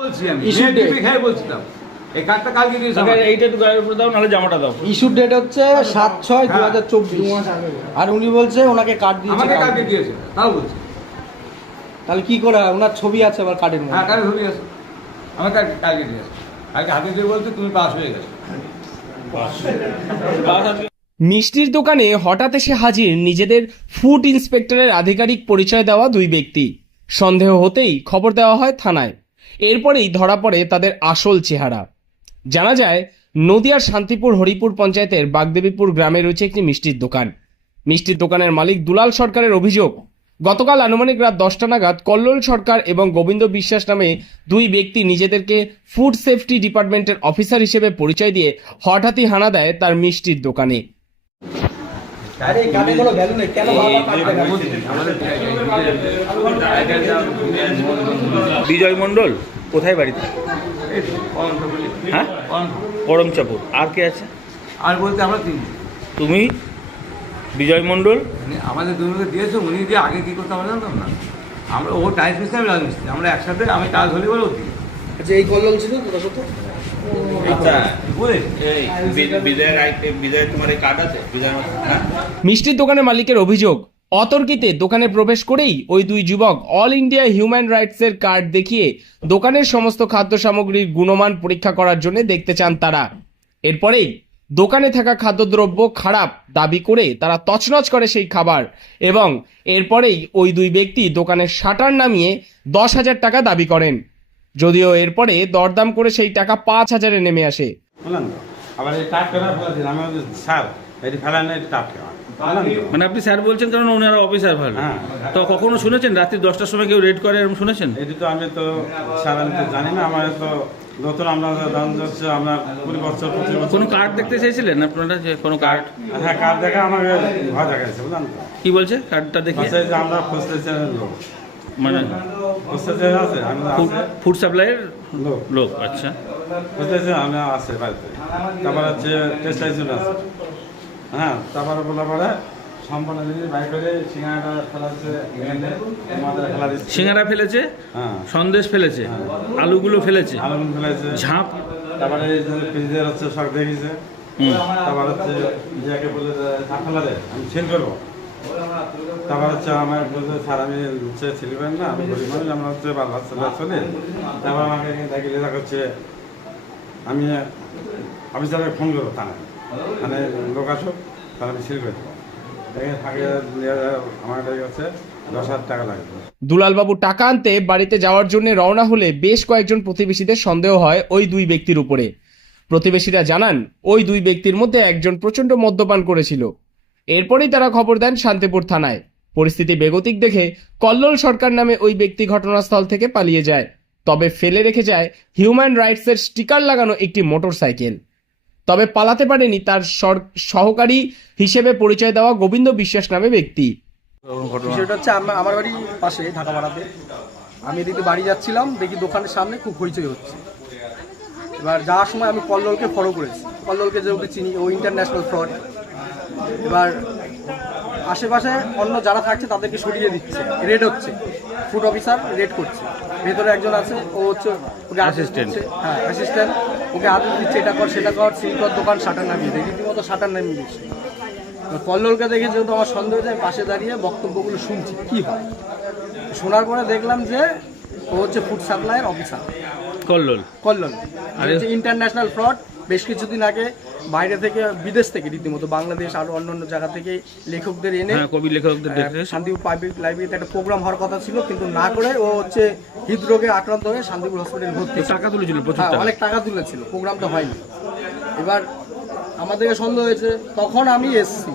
বলছি আমি টিভি খেয়ে বলছিলাম এই কার্ডটা কালকে দিয়েছি এইটা একটু গায়ের উপরে দাও, নাহলে জামাটা দাও। ইস্যুর ডেট হচ্ছে 7/6/2024 আর উনি বলছে ওনাকে কার্ড দিয়েছে, আমাকে কালকে দিয়েছে, তাও বলছি। তাহলে কি করে হয়? ওনার ছবি আছে আবার কার্ডের মধ্যে। হ্যাঁ, কার্ডে ছবি আছে, আমার কালকে দিয়েছে। কালকে হাতে দিয়ে বলছে তুমি পাস হয়ে গেছো। মিষ্টির দোকানে হঠাৎ এসে হাজির নিজেদের ফুড ইন্সপেক্টরের আধিকারিক পরিচয় দেওয়া দুই ব্যক্তি। সন্দেহ হতেই খবর দেওয়া হয় থানায়। এরপরেই ধরা পড়ে তাদের আসল চেহারা। জানা যায় নদিয়ার শান্তিপুর হরিপুর পঞ্চায়েতের বাগদেবীপুর গ্রামে রয়েছে একটি মিষ্টির দোকান। মিষ্টির দোকানের মালিক দুলাল সরকারের অভিযোগ, গতকাল আনুমানিক রাত 10টা নাগাদ কল্লোল সরকার এবং গোবিন্দ বিশ্বাস নামে দুই ব্যক্তি নিজেদেরকে ফুড সেফটি ডিপার্টমেন্টের অফিসার হিসেবে পরিচয় দিয়ে হঠাৎই হানা দেয় তার মিষ্টির দোকানে। বিজয় মন্ডল কোথায় বাড়িতে? হ্যাঁ, করমচাপুর। আর কে আছে? আর বলতে আমরা তিন। তুমি বিজয় মন্ডল? আমাদের দুজনকে দিয়েছে, উনি দিয়ে আগে কী করতে আমরা জানতাম না। আমরা ও টাইস মিস্ত্রি, আমি রাজমিস্ত্রি, আমরা একসাথে, আমি কাজ হলে বলে ওর দিকে। আচ্ছা, এই কল্লোল ছিল তোরা কত? মিষ্টির দোকানের মালিকের অভিযোগ, অতর্কিতে দোকানে প্রবেশ করেই ওই দুই যুবক অল ইন্ডিয়া হিউম্যান রাইটসের কার্ড দেখিয়ে দোকানের সমস্ত খাদ্য সামগ্রীর গুণমান পরীক্ষা করার জন্য দেখতে চান তারা। এরপরেই দোকানে থাকা খাদ্যদ্রব্য খারাপ দাবি করে তারা তছনছ করে সেই খাবার এবং এরপরেই ওই দুই ব্যক্তি দোকানের শাটার নামিয়ে 10,000 টাকা দাবি করেন। যদিও এরপরে দরদাম করে সেই টাকা 5,000-এ নেমে আসে। আবার এই টাটকা ফেলাচ্ছিল, আমি স্যার এটি ফেলান টাটকা। মানে আপনি স্যার বলছেন কারণ ওনারা অফিসার ভালো। হ্যাঁ। তো কখনো শুনেছেন রাত্রি 10টার সময় কেউ রেড করে এরকম শুনেছেন? এটি তো আমি তো স্যার আমি তো জানি না, আমার তো নতুন আমরা দাম যাচ্ছে আমরা 20 বছর 25 বছর। কোনো কার্ড দেখতে চাইছিলেন আপনারা, যে কোনো কার্ড? হ্যাঁ, কার্ড দেখা আমাকে ভয় দেখাচ্ছে, বুঝলেন তো। কি বলছে কার্ডটা দেখে? যে আমরা খুঁজতেছি লোক, মানে খুঁজতেছে আছে, আমি ফুড সাপ্লাইয়ের লোক লোক। আচ্ছা, খুঁজতেছে, আমি আছে বাড়িতে। তারপর হচ্ছে টেস্ট লাইসেন্স আছে। হ্যাঁ, তারপরে বলা পরে সম্পূর্ণ জিনিস বাইক করে সিঙ্গাড়া ফেলাচ্ছে, ফেলা দিচ্ছে। সিঙ্গারা ফেলেছে, হ্যাঁ, সন্দেশ ফেলেছে, আলুগুলো ফেলেছে, আলু ফেলাইছে, ঝাঁপ। তারপরে এই যে ফ্রিজের হচ্ছে শখ দেখিয়েছে। তারপর হচ্ছে যাকে বলে ঝাঁপ ফেলা দেয়, আমি সেল করবো। তারপর হচ্ছে আমার বলছে স্যার আমি হচ্ছে ছিল না, আমি গরিব মানুষ, আমরা হচ্ছে বারবার চলে। তারপর আমাকে দেখে লেখা করছে, আমি অফিসারকে ফোন করবো থানায়, মানে লোক আসুক, তাহলে আমি সেল করে দেবো। আমার কাছে 10,000 টাকা লাগবে। দুলালবাবু টাকা আনতে বাড়িতে যাওয়ার জন্য রওনা হলে বেশ কয়েকজন প্রতিবেশীদের সন্দেহ হয় ওই দুই ব্যক্তির উপরে। প্রতিবেশীরা জানান ওই দুই ব্যক্তির মধ্যে একজন প্রচন্ড মদ্যপান করেছিল। এরপরেই তারা খবর দেন শান্তিপুর থানায়। পরিস্থিতি বেগতিক দেখে কল্লোল সরকার নামে ওই ব্যক্তি ঘটনাস্থল থেকে পালিয়ে যায়, তবে ফেলে রেখে যায় হিউম্যান রাইটসের স্টিকার লাগানো একটি মোটরসাইকেল। তবে পালাতে পারেনি তার সহকারী হিসেবে পরিচয় দেওয়া গোবিন্দ বিশ্বাস নামে ব্যক্তি। বিষয়টা হচ্ছে আমার বাড়ির পাশে ঢাকা ভাড়াতে, আমি এদিকে বাড়ি যাচ্ছিলাম, দেখি দোকানের সামনে খুব হইচই হচ্ছে। এবার যাওয়ার সময় আমি কল্লোলকে ফলো করেছি, কল্লোলকে যেহেতু চিনি, ও ইন্টারন্যাশনাল ফ্রড। এবার আশেপাশে অন্য যারা থাকছে তাদেরকে সরিয়ে দিচ্ছে, রেড হচ্ছে, ফুড অফিসার রেড করছে। ভেতরে একজন আছে, ও হচ্ছে ওকে অ্যাসিস্ট্যান্ট। হ্যাঁ, অ্যাসিস্ট্যান্ট ওকে আদেশ দিচ্ছে, এটা কর সেটা কর, সিলকর দোকান শাটার নামিয়ে দেয়, রীতিমতো শাটার নামিয়ে দিচ্ছে। কল্লোলকে দেখে যেহেতু আমার সন্দেহ যায়, পাশে দাঁড়িয়ে বক্তব্যগুলো শুনছি কী হয়। শোনার পরে দেখলাম যে ও হচ্ছে ফুড সাপ্লাইয়ের অফিসার কল্লোল। আর হচ্ছে ইন্টারন্যাশনাল ফ্রড। বেশ কিছুদিন আগে বাইরে থেকে, বিদেশ থেকে রীতিমতো বাংলাদেশ আর অন্য জায়গা থেকে লেখকদের এনে, কবি লেখকদের শান্তিপুর পাবলিক লাইব্রেরিতে একটা প্রোগ্রাম হওয়ার কথা ছিল, কিন্তু না করে ও হচ্ছে হৃদরোগে আক্রান্ত হয়ে শান্তিপুর হসপিটালে ভর্তি। টাকা তুলেছিল, অনেক টাকা তুলেছিল, প্রোগ্রামটা হয়নি। এবার আমাদেরকে সন্দেহ হয়েছে, তখন আমি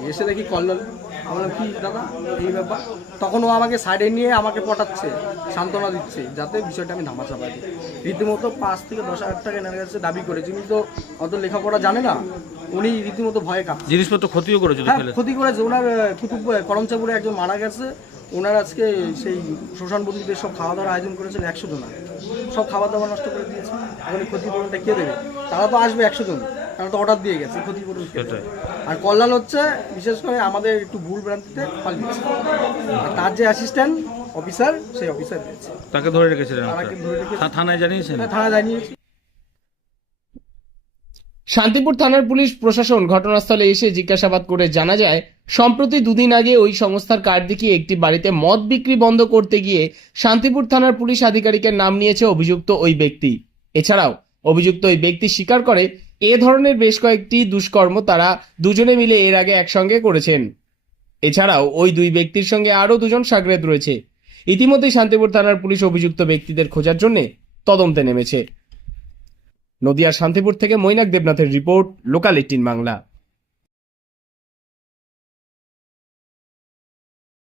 এসে দেখি কল্লোল। আমি বললাম কি দাদা এই ব্যাপার, তখন ও আমাকে সাইডে নিয়ে আমাকে পটাচ্ছে, সান্ত্বনা দিচ্ছে যাতে বিষয়টা আমি ধামাচাপা দিই। রীতিমতো 5 থেকে 10,000 টাকা এনার কাছে দাবি করে, যিনি তো অত লেখাপড়া জানে না, উনি রীতিমতো ভয়ে কাঁপছে। জিনিসপত্র ক্ষতিও করেছে। হ্যাঁ, ক্ষতি করেছে। ওনার করমচাপুরে একজন মারা গেছে, ওনার আজকে সেই শ্মশান বন্দীদের সব খাওয়া দাওয়ার আয়োজন করেছেন 100 জন, সব খাবার দাবার নষ্ট করে দিয়েছে। এখন এই ক্ষতিপূরণটা কে দেবে? তারা তো আসবে 100 জন, তারা তো অর্ডার দিয়ে গেছে, ক্ষতিপূরণ। আর কল্যাণ হচ্ছে বিশেষ করে আমাদের একটু ভুল ভ্রান্তিতে পালিয়েছে। আর তার যে অ্যাসিস্ট্যান্ট, অফিসার, সেই অফিসার দিয়েছে। তাকে ধরে রেখেছিলেন তাকে আপনারা? ধরে রেখে থানায় জানিয়েছেন? থানা জানিয়েছি। শান্তিপুর থানার পুলিশ প্রশাসন ঘটনাস্থলে এসে জিজ্ঞাসাবাদ করে জানা যায়, সম্প্রতি দুদিন আগে ওই সংস্থার কার্ড দেখিয়ে একটি বাড়িতে মদ বিক্রি বন্ধ করতে গিয়ে শান্তিপুর থানার পুলিশ আধিকারিকের নাম নিয়েছে অভিযুক্ত ওই ব্যক্তি। এছাড়াও অভিযুক্ত ওই ব্যক্তি স্বীকার করে এ ধরনের বেশ কয়েকটি দুষ্কর্ম তারা দুজনে মিলে এর আগে একসঙ্গে করেছেন। এছাড়াও ওই দুই ব্যক্তির সঙ্গে আরও দুজন সাগরেদ রয়েছে। ইতিমধ্যে শান্তিপুর থানার পুলিশ অভিযুক্ত ব্যক্তিদের খোঁজার জন্য তদন্তে নেমেছে। নদিয়ার শান্তিপুর থেকে মৈনাক দেবনাথের রিপোর্ট, লোকাল 18 বাংলা।